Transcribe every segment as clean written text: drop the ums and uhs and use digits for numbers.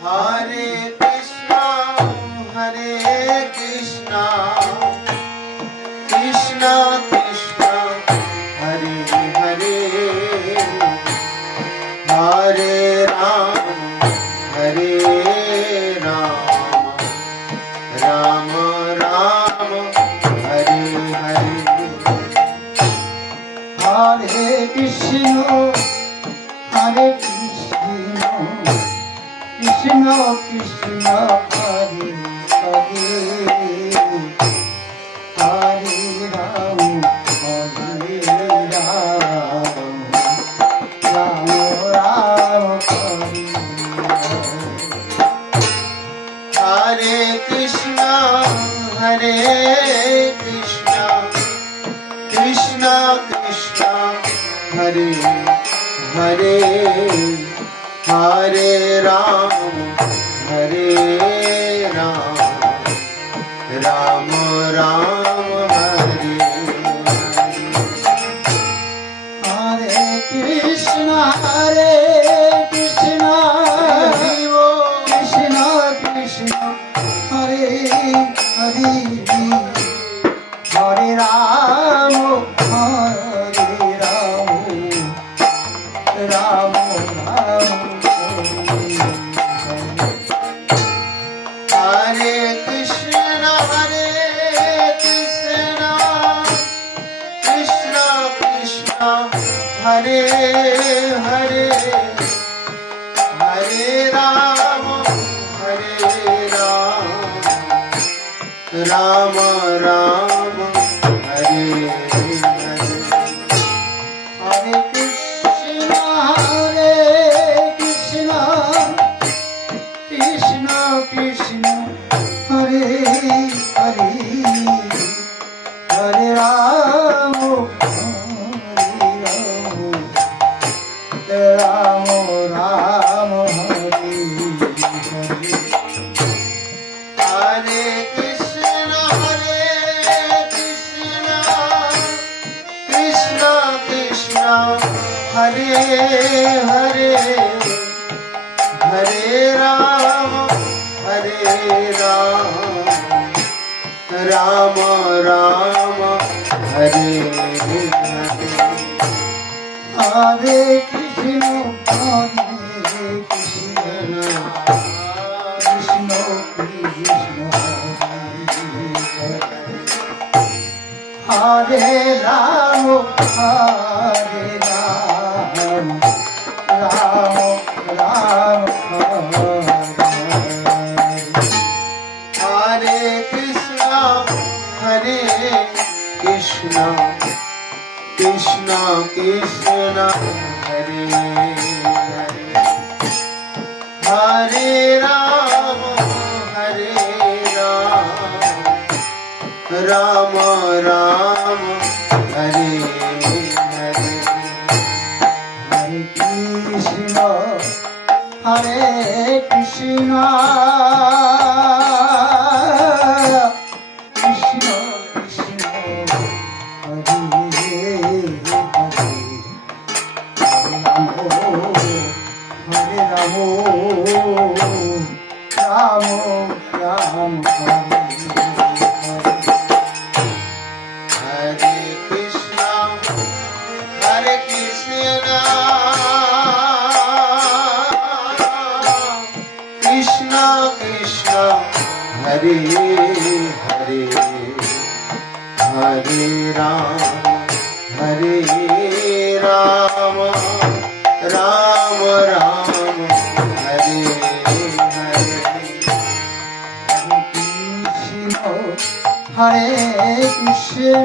Hare Krishna, Krishna Krishna, Hare Hare, Hare Ram, Hare Ram, Ram Ram, Hare Hare. Hare Krishna, Hare Krishna, Krishna Krishna, Hare Hare, Hare Ram, Hare Ram, Ram Ram, Hare Hare Krishna, Krishna Krishna, Hare Hare, Hare Ram, Hare Ram, Ram Ram, Hare Hare Krishna, Krishna Krishna, Hare Hare, Hare Ram, Hare Ram, Ram Ram, Hare Krishna, Krishna Krishna, Hare Hare, Hare Ram, Ram Ram, Hare Hare. Hare Krishna, Krishna Krishna, Hare Hare, Hare Ram, Ram Ram, Hare Hare. Hare Krishna, Krishna Krishna, Hare Hare, Hare Ram, Ram Ram, Hare Hare. Hare Krishna, Krishna Krishna, Hare Ram, Hare Ram, Ram Ram, Hare Krishna, Krishna Krishna, Hare Hare, Hare Ram, Ram Ram, Hare Hare. Hare Krishna, Hare Krishna, Krishna Krishna, Hare Hare, Hare Ramo, Ramo Ram, Hare Hare Krishna, Krishna Krishna, Hare Hare, Hare Ram, Ram Ram, Hare Hare. Hare Krishna,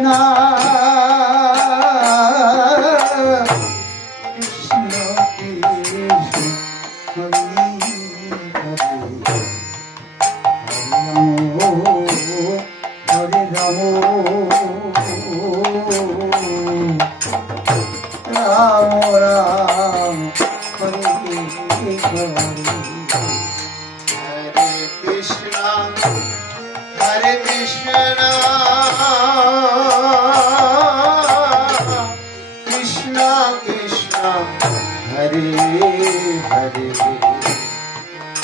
Krishna Krishna, Hare Hare, Hare Ramo, Ramo Ram, Hare Hare. Hare Krishna, Krishna Krishna, Hare Hare,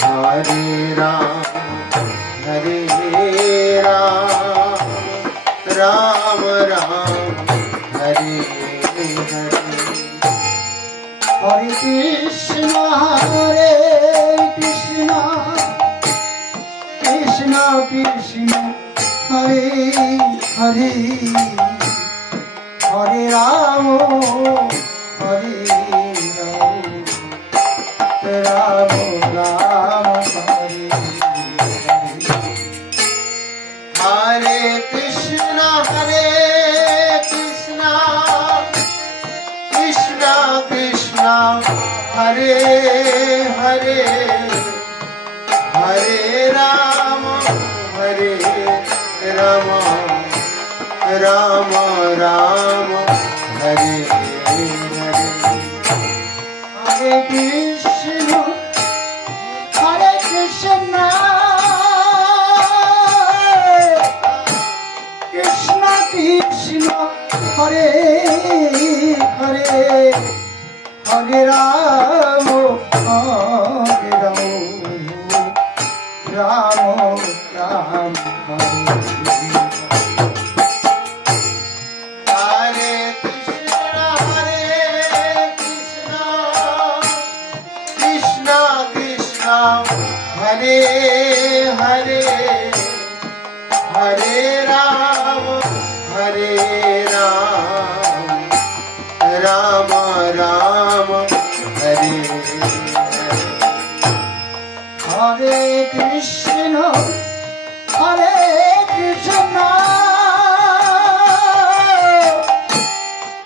Hare Ram, Hare Ram, Ram Ram, Hare Hare. Hare Krishna, Krishna Krishna, Hare Hare, Hare Rama, Hare Rama, Rama Hare Hare. Hare Krishna, Krishna Krishna, Hare Hare, Hare Rama, Rama Rama, Hare Hare. Hare Krishna, Krishna Krishna, Hare Hare, Hare Rama, Rama Rama, Hare Hare Krishna, Krishna Krishna, Hare Hare, Hare Rama, Rama Rama, Hare Hare. Hare Krishna,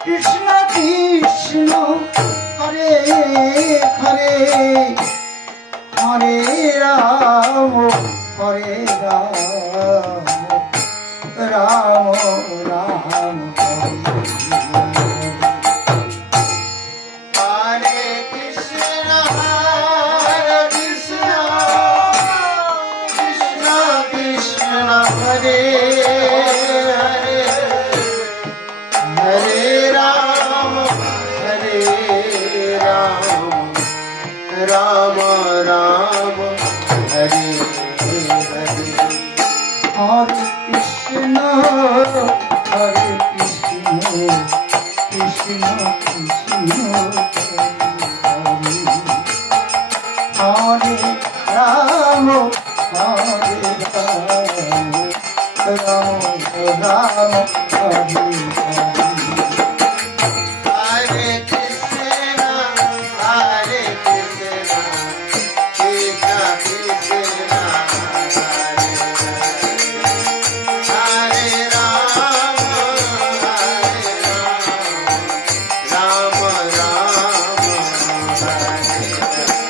Krishna Krishna, Hare Hare, Hare Rama, Rama Rama, Hare Krishna, Krishna Krishna, Hare Hare, Hare Rama, Rama Rama, Hare Hare. Hare Krishna, Krishna Krishna, Hare Rama, Rama Rama, Hare Hare. Hare Krishna, Krishna Krishna, Hare Rama, Rama Rama, Hare Hare Krishna, Krishna Krishna, Hare Hare, Hare Rama,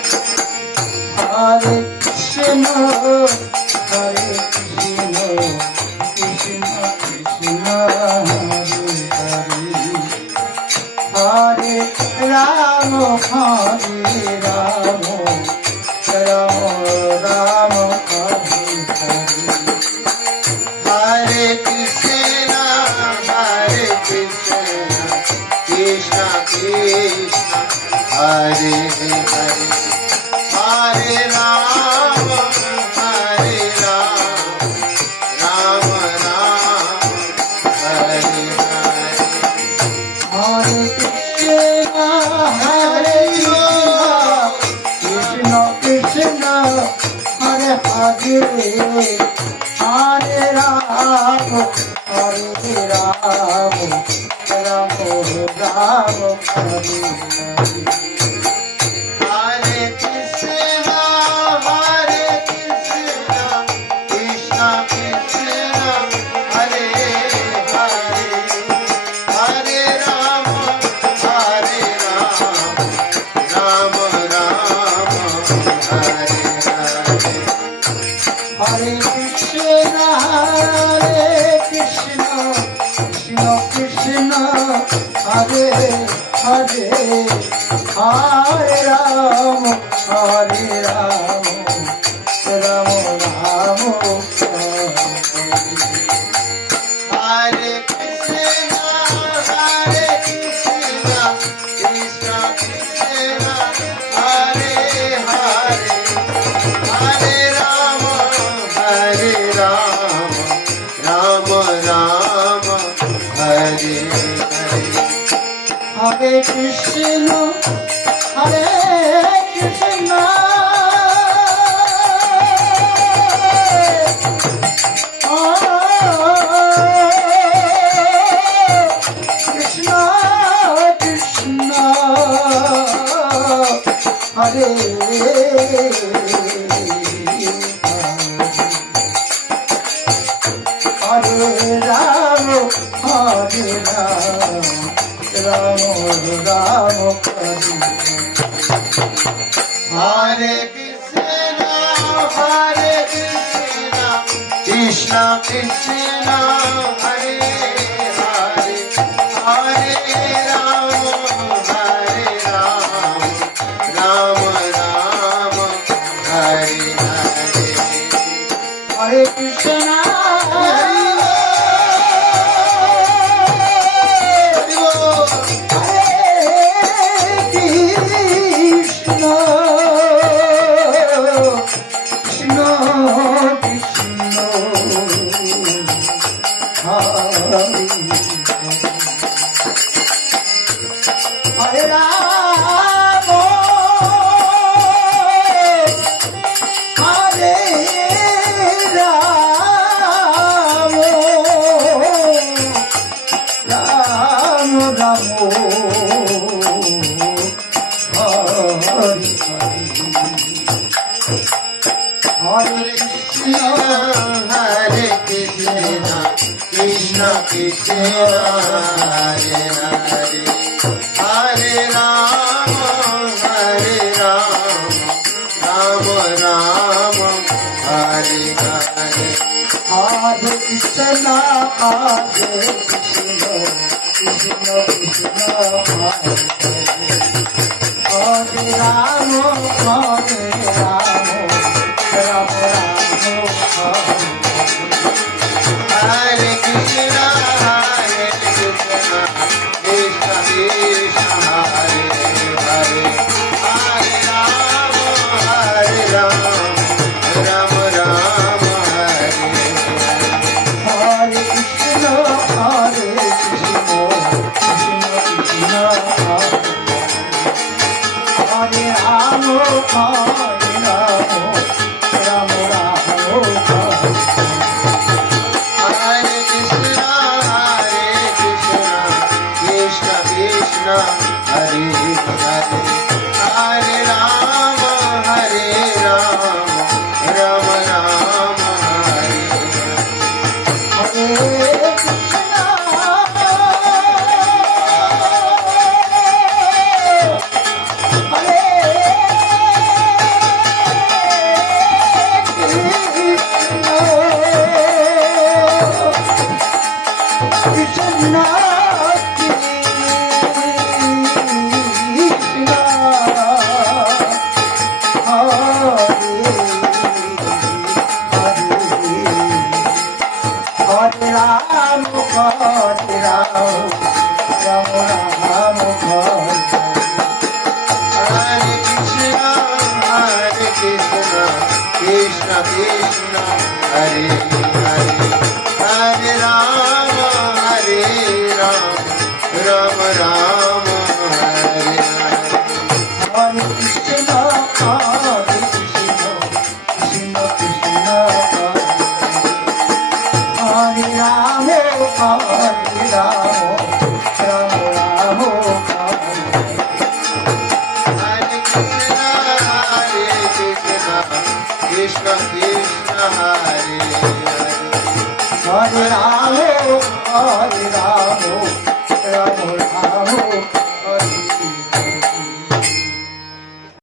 Rama Rama, Hare Hare. Hare Krishna, Krishna Krishna, Hare Hare, Hare Rama, Rama Rama, Hare Hare. Hare Krishna, Krishna Krishna, Hare Hare, Hare Rama, Rama Rama, Hare Hare. Hare Krishna, Krishna Krishna, Hare Hare, Hare Rama, Rama Rama, Hare Hare. Hare Krishna, Krishna Krishna, Hare Hare, Hare Rama, Rama Rama, Hare Hare Krishna, Krishna Krishna, Hare Hare, Hare Rama, Hare Rama, Rama Rama, Hare Hare. Hare Krishna, Hare Krishna, Krishna Krishna, Hare Hare Rama, Hare Rama, Rama Rama, Hare Krishna, Krishna Krishna, Hare Hare, Hare Rama, Rama Rama, Hare Hare. Hare Krishna, Hare Bol. Hare Rama, Hare Rama, Rama Rama, Hare Hare, Hare Krishna, Hare Krishna, Krishna Krishna, Hare Hare, Hare Rama, Rama Rama, Hare Hare. Hare Krishna, Hare Krishna, Krishna Krishna, Hare Rama, Hare Rama, Rama Rama, Hare Krishna, Krishna Krishna, Hare Hare, Hare Rama, Rama Rama, Hare Hare Krishna, Hare Krishna, Krishna Krishna, Hare Rama, Hare Rama, Rama Rama, Hare Krishna, Krishna Krishna, Hare Hare, Hare Rama, Rama Rama, Hare Hare. Hare Krishna, Krishna Hare Ram, Hare Ram, Ram Ram, Hare Hare Krishna, Krishna Krishna, Hare Hare, Hare Rama, Rama Rama, Hare Hare. Hare Krishna, Hare Krishna, Krishna Krishna, Hare Ram, Hare Ram, Ram Ram, Hare Krishna, Krishna Krishna, Hare Hare. Hare Ram, Hare